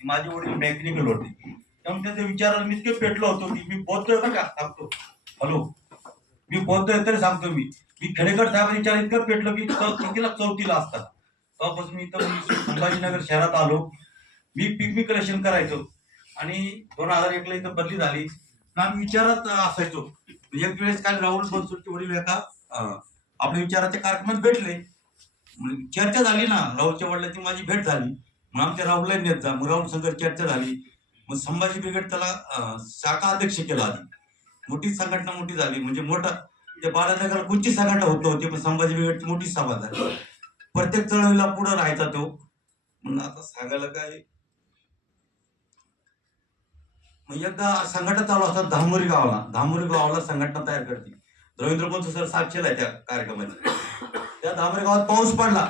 माझे वडील मेकॅनिकल होते, त्यामुळे त्या विचाराला मी इतके पेटलो होतो की मी बोलतोय बरं का, सांगतो हॅलो, मी बोलतोय तरी सांगतो मी खेडेकर साहेब विचार इतकं पेटलो की कितीला चौथीला असतात तेव्हापासून मी इथं संभाजीनगर शहरात आलो. मी पिकनिक कलेक्शन करायचो आणि 2001 ला इथं बदली झाली ना. आम्ही विचारात असायचो. एक वेळेस काल राहुल बनसोडचे वडील एका आपल्या विचाराच्या कार्यक्रमात भेटले. चर्चा झाली ना, राहुलच्या वडिलांची माझी भेट झाली. मग आमच्या राहुलला नेत जा, मग राहुल संघ चर्चा झाली. मग संभाजी ब्रिगेड त्याला शाखा अध्यक्ष केला. आधी मोठी संघटना मोठी झाली, म्हणजे मोठा ते बाळानगर कोणची संघटना होत नव्हती, पण संभाजी ब्रिगेडची मोठी सभा झाली. प्रत्येक चळवळीला पुढे राहायचा तो. म्हणून आता सांगायला काय, मग एकदा संघटना चालू असतात धामोरी गावाला संघटना तयार करते. रवींद्र पंत सर साक्षीला आहे त्या कार्यक्रमाची. त्या धामोरी गावात पाऊस पडला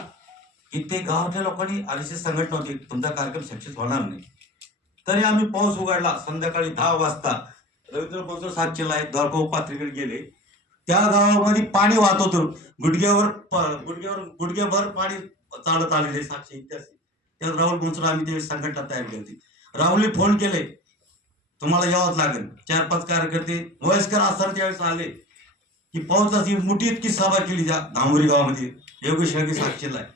की ते गावातल्या लोकांनी आरएसएस संघटना होती, तुमचा कार्यक्रम सक्सेस होणार नाही. तरी आम्ही पाऊस उघडला संध्याकाळी 10 वाजता रवींद्र पंत साक्षीला आहे द्वारका पात्रीकडे गेले. त्या गावामध्ये पाणी वाहत होतं, गुडघ्याभर पाणी चालत आलेले साक्षी इतिहास. त्यात राहुल बोंसर आम्ही ते संघटना तयार केली. राहुलने फोन केले, तुम्हाला यावंच लागेल. 4-5 कार्यकर्ते वयस्कर असताना त्यावेळेस आले की पावसाची मोठी इतकी सभा केली त्या धामोरी गावामध्ये. योगेश साक्षीला आहे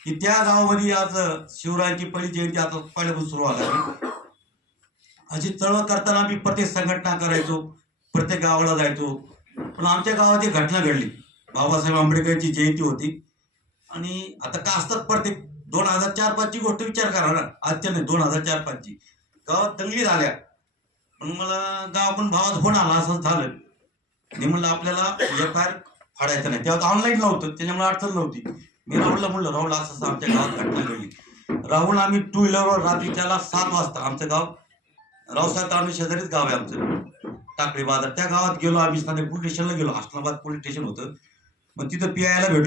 की त्या गावामध्ये आज शिवरायांची पहिली जयंती आता पहिल्यापासून सुरू झाली. अशी चळवळ करताना आम्ही प्रत्येक संघटना करायचो, प्रत्येक गावाला जायचो. पण आमच्या गावात एक घटना घडली. बाबासाहेब आंबेडकरांची जयंती होती आणि आता का असतात प्रत्येक 2004-5 ची गोष्ट विचार करा ना, आजच्या नाही, 2004-5 ची गावात दंगली झाल्या. पण मला गावाकडून भावात फोन आला, असं झालं. मी म्हणलं आपल्याला एफआयआर फाडायचं नाही. तेव्हा ऑनलाईन नव्हतं, त्याच्यामुळे अडचण नव्हती. मी राहुलला म्हणलं, राहुल असं आमच्या गावात घटना घडली. राहुल आम्ही 2 व्हीलरवर रात्रीच्याला 7 वाजता, आमचं गाव रावसाहेब तांबे शेजारीच गाव आहे आमचं, टाकळी बाजार, त्या गावात गेलो आम्ही. पोलीस स्टेशनला गेलो, हसनाबाद पोलीस स्टेशन होतं. मग तिथं पीआयला भेटलो.